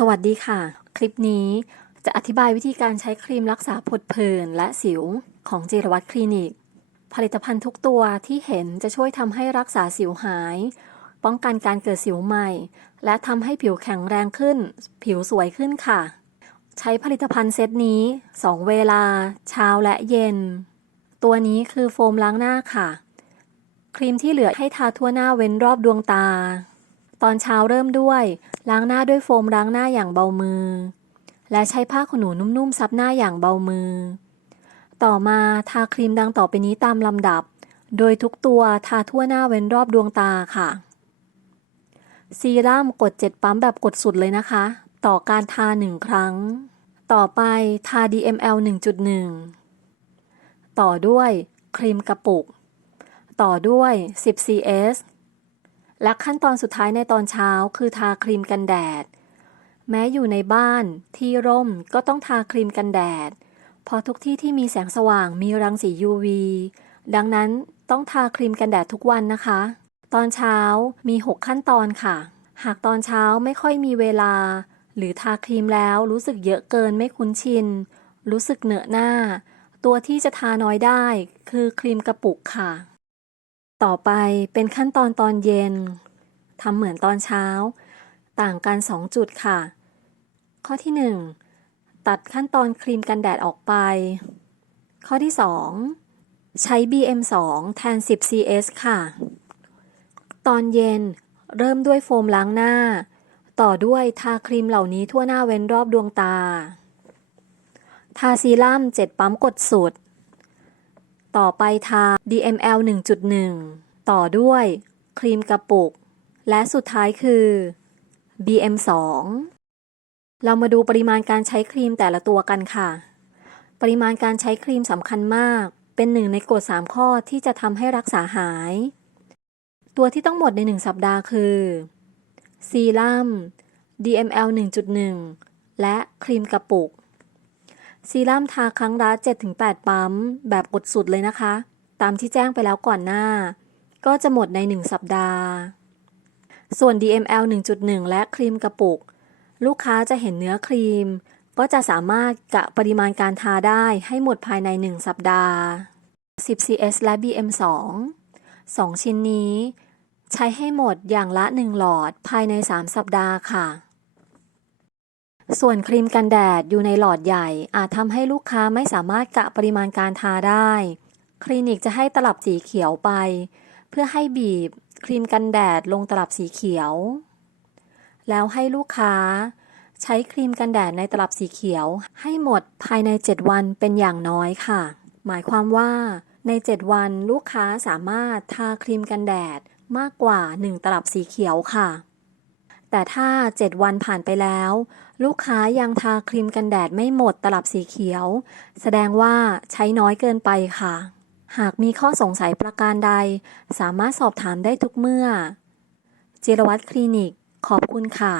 สวัสดีค่ะ คลิปนี้จะอธิบายวิธีการใช้ครีมรักษาผดผื่นและสิวของจิรวัตรคลินิก ผลิตภัณฑ์ทุกตัวที่เห็นจะช่วยทำให้รักษาสิวหาย ป้องกันการเกิดสิวใหม่ และทำให้ผิวแข็งแรงขึ้น ผิวสวยขึ้นค่ะ ใช้ผลิตภัณฑ์เซตนี้ 2 เวลา เช้าและเย็น ตัวนี้คือโฟมล้างหน้าค่ะ ครีมที่เหลือให้ทาทั่วหน้าเว้นรอบดวงตา ตอนเช้าเริ่มด้วย ล้างหน้าด้วยโฟมล้างหน้าอย่างเบามือ และใช้ผ้าขนหนูนุ่มๆซับหน้าอย่างเบามือ ต่อมาทาครีมดังต่อไปนี้ตามลำดับ โดยทุกตัวทาทั่วหน้าเว้นรอบดวงตาค่ะ ซีรั่มกด 7 ปั๊มแบบกดสุดเลยนะคะ ต่อการทา 1 ครั้ง ต่อไปทา DML 1.1 ต่อด้วยครีมกระปุก ต่อด้วย 10 CS และขั้นตอนสุดท้ายในตอนเช้าคือทาครีมกันแดด แม้อยู่ในบ้านที่ร่มก็ต้องทาครีมกันแดด เพราะทุกที่ที่มีแสงสว่างมีรังสี UV ดังนั้นต้องทาครีมกันแดดทุกวันนะคะ ตอนเช้ามี 6 ขั้นตอนค่ะ หากตอนเช้าไม่ค่อยมีเวลา หรือทาครีมแล้วรู้สึกเยอะเกินไม่คุ้นชิน รู้สึกเหนอะหน้า ตัวที่จะทาน้อยได้คือครีมกระปุกค่ะ ต่อไปเป็นขั้นตอนตอนเย็นทำเหมือนตอนเช้า ต่างกัน2จุดค่ะ ข้อที่ 1 ตัดขั้นตอนครีมกันแดดออกไป ข้อที่ 2 ใช้ BM2 แทน 10 CS ค่ะ ตอนเย็นเริ่มด้วยโฟมล้างหน้า ต่อด้วยทาครีมเหล่านี้ทั่วหน้าเว้นรอบดวงตา ทาซีรั่ม7ปั๊มกดสุด ต่อไปทา DML 1.1 ต่อด้วย ครีมกระปุก และสุดท้ายคือ BM2 เรามาดูปริมาณการใช้ครีมแต่ละตัวกันค่ะ ปริมาณการใช้ครีมสำคัญมาก เป็นหนึ่งในกฎ 3 ข้อที่จะทำให้รักษาหาย ตัวที่ต้องหมดใน 1 สัปดาห์คือซีรัม DML 1.1 และครีมกระปุก ซีรั่มทาครั้งละ7-8 ปั๊ม แบบกดสุดเลยนะคะ ตามที่แจ้งไปแล้วก่อนหน้า ก็จะหมดใน 1 สัปดาห์ ส่วน DML 1.1 และครีมกระปุก ลูกค้าจะเห็นเนื้อครีม ก็จะสามารถกะปริมาณการทาได้ให้หมดภายใน 1 สัปดาห์ 10 CS และ BM2 2 ชิ้นนี้ ใช้ให้หมดอย่างละ 1 หลอดภายใน 3 สัปดาห์ค่ะ ส่วนครีมกันแดดอยู่ในหลอดใหญ่ อาจทำให้ลูกค้าไม่สามารถกะปริมาณการทาได้ คลินิกจะให้ตลับสีเขียวไป เพื่อให้บีบครีมกันแดดลงตลับสีเขียว แล้วให้ลูกค้า ใช้ครีมกันแดดในตลับสีเขียว ให้หมดภายใน 7 วันเป็นอย่างน้อยค่ะ หมายความว่าใน 7 วันลูกค้าสามารถทาครีมกันแดดมากกว่า 1 ตลับสีเขียวค่ะ แต่ถ้า 7 วันผ่านไปแล้ว ลูกค้ายังทาครีมกันแดดไม่หมดตลับสีเขียว แสดงว่าใช้น้อยเกินไปค่ะ หากมีข้อสงสัยประการใด สามารถสอบถามได้ทุกเมื่อจิรวัตรคลินิก ขอบคุณค่ะ